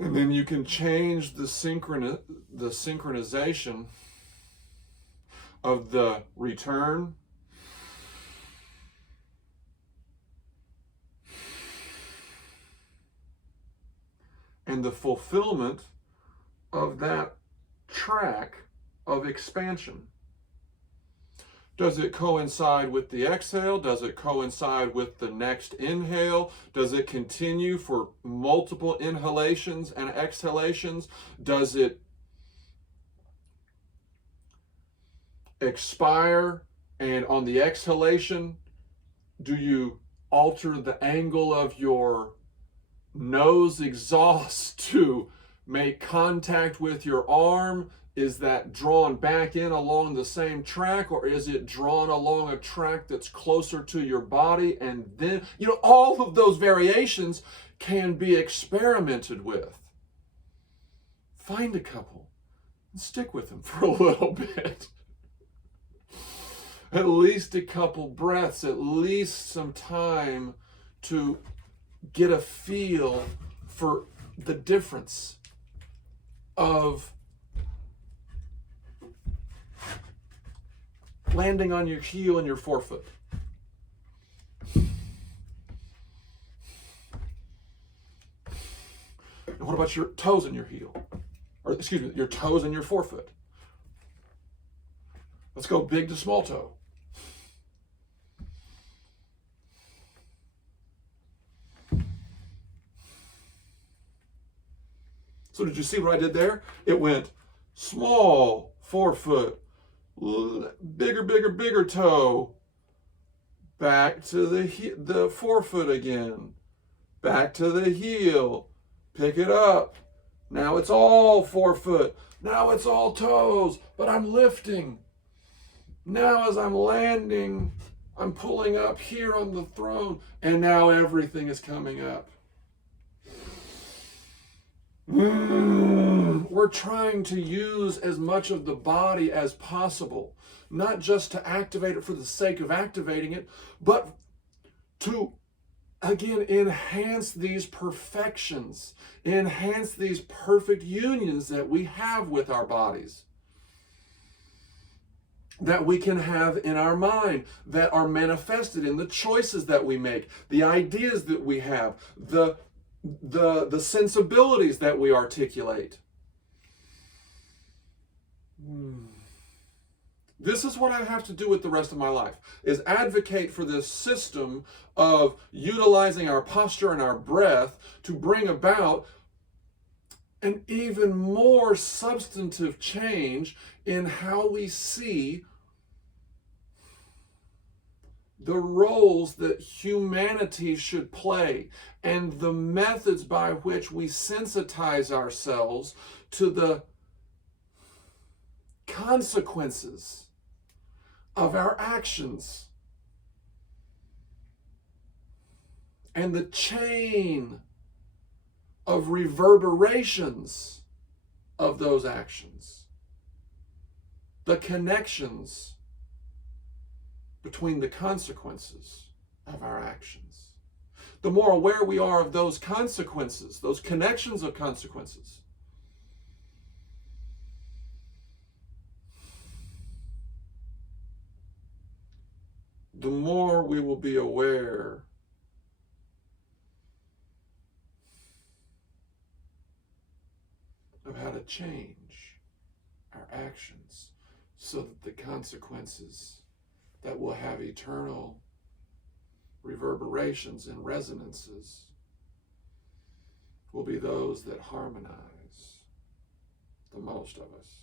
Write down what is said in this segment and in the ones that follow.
And then you can change the synchronization of the return and the fulfillment of that track of expansion. Does it coincide with the exhale? Does it coincide with the next inhale? Does it continue for multiple inhalations and exhalations? Does it expire, and on the exhalation, do you alter the angle of your nose exhaust to make contact with your arm? Is that drawn back in along the same track, or is it drawn along a track that's closer to your body? And then, all of those variations can be experimented with. Find a couple and stick with them for a little bit. At least a couple breaths, at least some time to get a feel for the difference of landing on your heel and your forefoot. And what about your toes and your heel? Or excuse me, your toes and your forefoot. Let's go big to small toe. So did you see what I did there? It went small forefoot, bigger toe, back to the forefoot again, back to the heel, pick it up. Now it's all forefoot. Now it's all toes, but I'm lifting. Now as I'm landing, I'm pulling up here on the throne, and now everything is coming up. We're trying to use as much of the body as possible, not just to activate it for the sake of activating it, but to, again, enhance these perfections, enhance these perfect unions that we have with our bodies, that we can have in our mind, that are manifested in the choices that we make, the ideas that we have, the sensibilities that we articulate. This is what I have to do with the rest of my life, is advocate for this system of utilizing our posture and our breath to bring about an even more substantive change in how we see the roles that humanity should play and the methods by which we sensitize ourselves to the consequences of our actions and the chain of reverberations of those actions, the connections between the consequences of our actions. The more aware we are of those consequences, those connections of consequences, the more we will be aware of how to change our actions so that the consequences that will have eternal reverberations and resonances will be those that harmonize the most of us.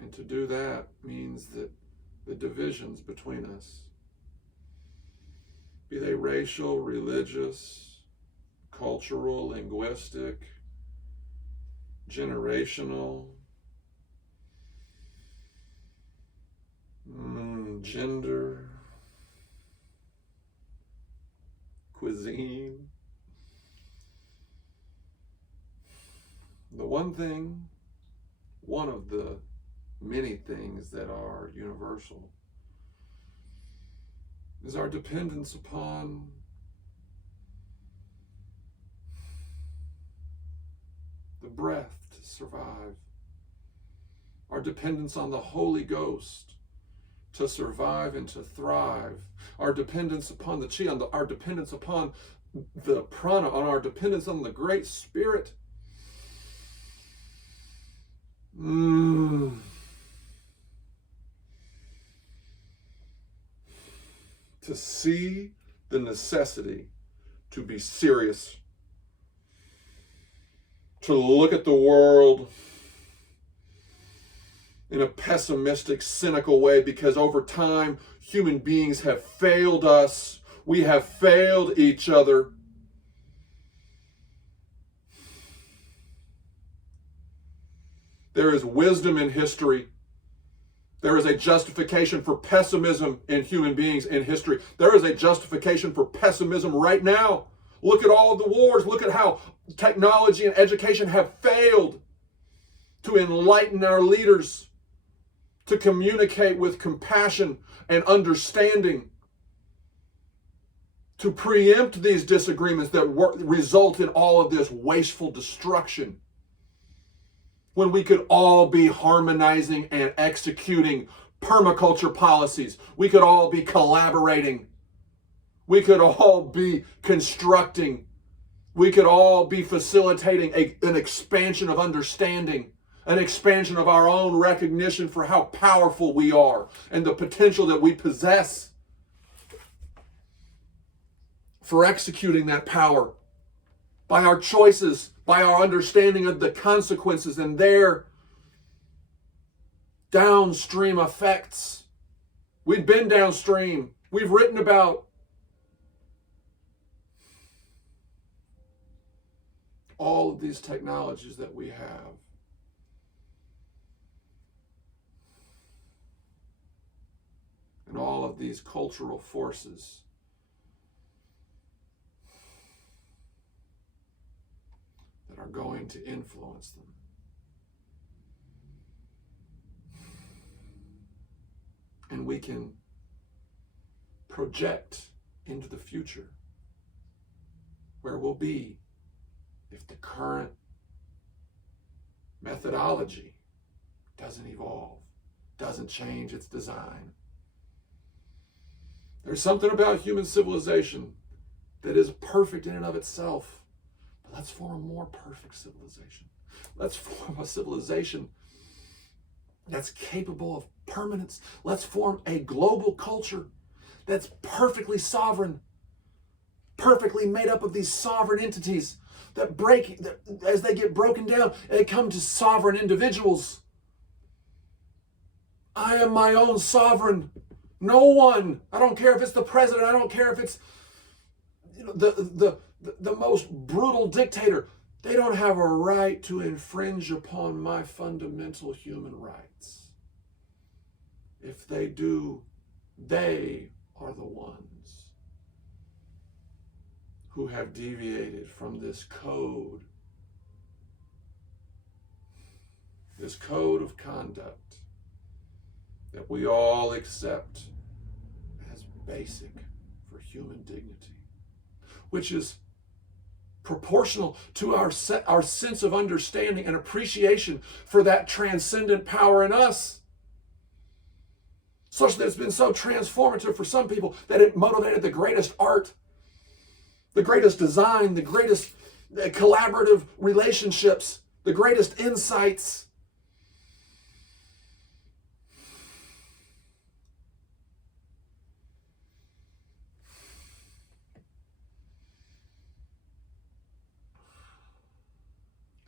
And to do that means that the divisions between us, be they racial, religious, cultural, linguistic, generational, gender, cuisine. The one of the many things that are universal is our dependence upon the breath to survive, our dependence on the Holy Ghost to survive and to thrive, our dependence upon the chi, our dependence upon the prana, on our dependence on the Great Spirit. To see the necessity to be serious, to look at the world in a pessimistic, cynical way, because over time, human beings have failed us. We have failed each other. There is wisdom in history. There is a justification for pessimism in human beings in history. There is a justification for pessimism right now. Look at all of the wars. Look at how technology and education have failed to enlighten our leaders, to communicate with compassion and understanding, to preempt these disagreements that result in all of this wasteful destruction, when we could all be harmonizing and executing permaculture policies. We could all be collaborating. We could all be constructing. We could all be facilitating an expansion of understanding, an expansion of our own recognition for how powerful we are and the potential that we possess for executing that power by our choices, by our understanding of the consequences and their downstream effects. We've been downstream. We've written about all of these technologies that we have. And all of these cultural forces that are going to influence them. And we can project into the future where we'll be if the current methodology doesn't evolve, doesn't change its design. There's something about human civilization that is perfect in and of itself. But let's form a more perfect civilization. Let's form a civilization that's capable of permanence. Let's form a global culture that's perfectly sovereign, perfectly made up of these sovereign entities that as they get broken down, they come to sovereign individuals. I am my own sovereign. No one, I don't care if it's the president, I don't care if it's the most brutal dictator, they don't have a right to infringe upon my fundamental human rights. If they do, they are the ones who have deviated from this code of conduct that we all accept as basic for human dignity, which is proportional to our sense of understanding and appreciation for that transcendent power in us, such that it's been so transformative for some people that it motivated the greatest art, the greatest design, the greatest collaborative relationships, the greatest insights.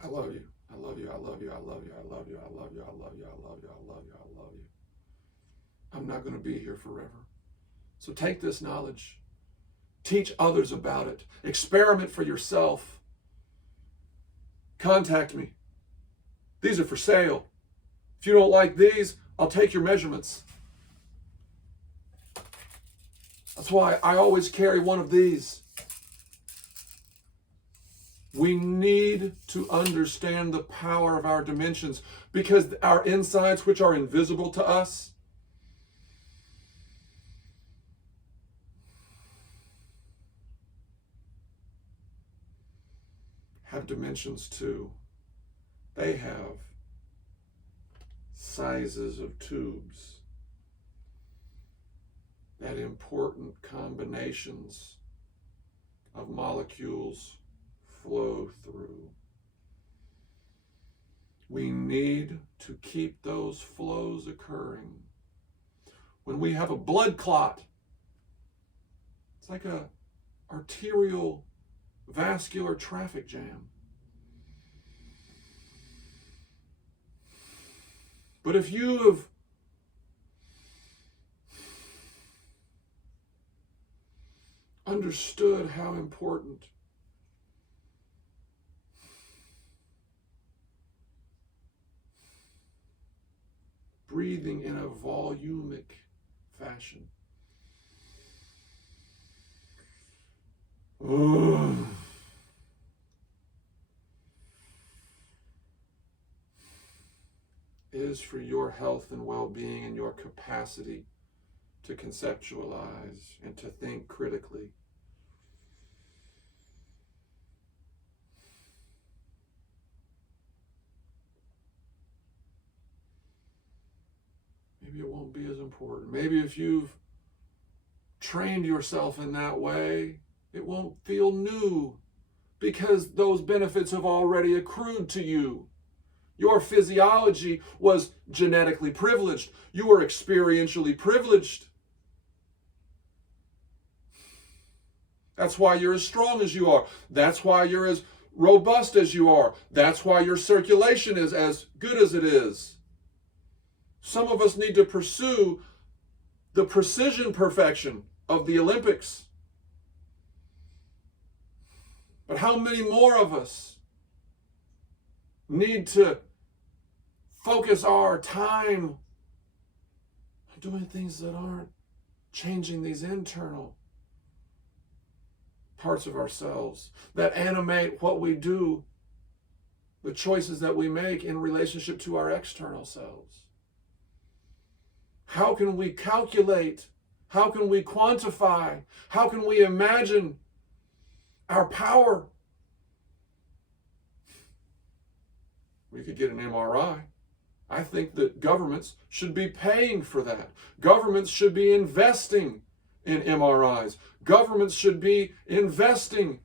I love you. I love you. I love you. I love you. I love you. I love you. I love you. I love you. I love you. I love you. I'm not going to be here forever. So take this knowledge. Teach others about it. Experiment for yourself. Contact me. These are for sale. If you don't like these, I'll take your measurements. That's why I always carry one of these. We need to understand the power of our dimensions, because our insides, which are invisible to us, have dimensions too. They have sizes of tubes that important combinations of molecules flow through. We need to keep those flows occurring. When we have a blood clot, it's like a arterial vascular traffic jam. But if you have understood how important breathing in a volumic fashion is for your health and well-being and your capacity to conceptualize and to think critically. Maybe it won't be as important. Maybe if you've trained yourself in that way, it won't feel new because those benefits have already accrued to you. Your physiology was genetically privileged. You were experientially privileged. That's why you're as strong as you are. That's why you're as robust as you are. That's why your circulation is as good as it is. Some of us need to pursue the precision perfection of the Olympics. But how many more of us need to focus our time on doing things that aren't changing these internal parts of ourselves that animate what we do, the choices that we make in relationship to our external selves? How can we calculate? How can we quantify? How can we imagine our power? We could get an MRI. I think that governments should be paying for that. Governments should be investing in MRIs. Governments should be investing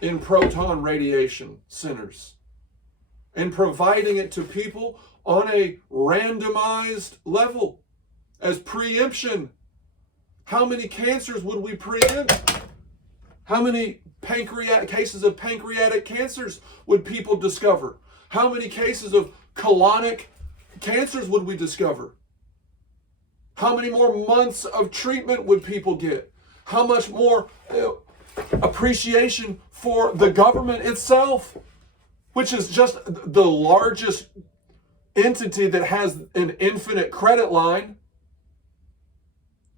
in proton radiation centers and providing it to people on a randomized level as preemption. How many cancers would we preempt? How many cases of pancreatic cancers would people discover? How many cases of colonic cancers would we discover? How many more months of treatment would people get? How much more appreciation for the government itself, which is just the largest entity that has an infinite credit line.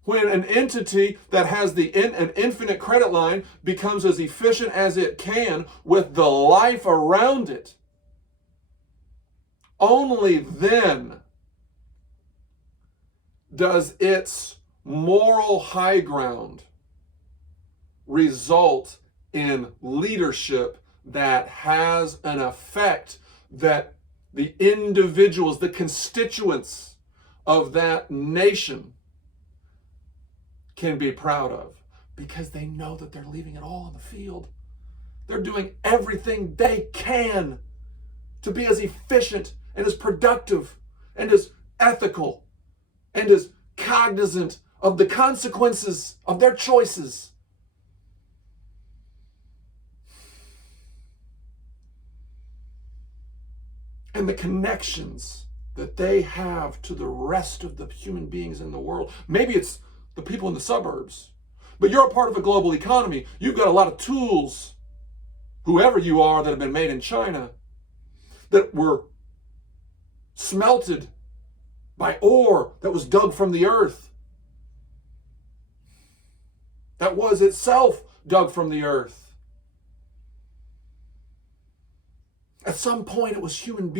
When an entity that has an infinite credit line becomes as efficient as it can with the life around it, only then does its moral high ground result in leadership that has an effect that the individuals, the constituents of that nation can be proud of, because they know that they're leaving it all on the field. They're doing everything they can to be as efficient and as productive and as ethical and as cognizant of the consequences of their choices. And the connections that they have to the rest of the human beings in the world. Maybe it's the people in the suburbs, but you're a part of a global economy. You've got a lot of tools, whoever you are, that have been made in China, that were smelted by ore that was dug from the earth, that was itself dug from the earth. At some point, it was human beings.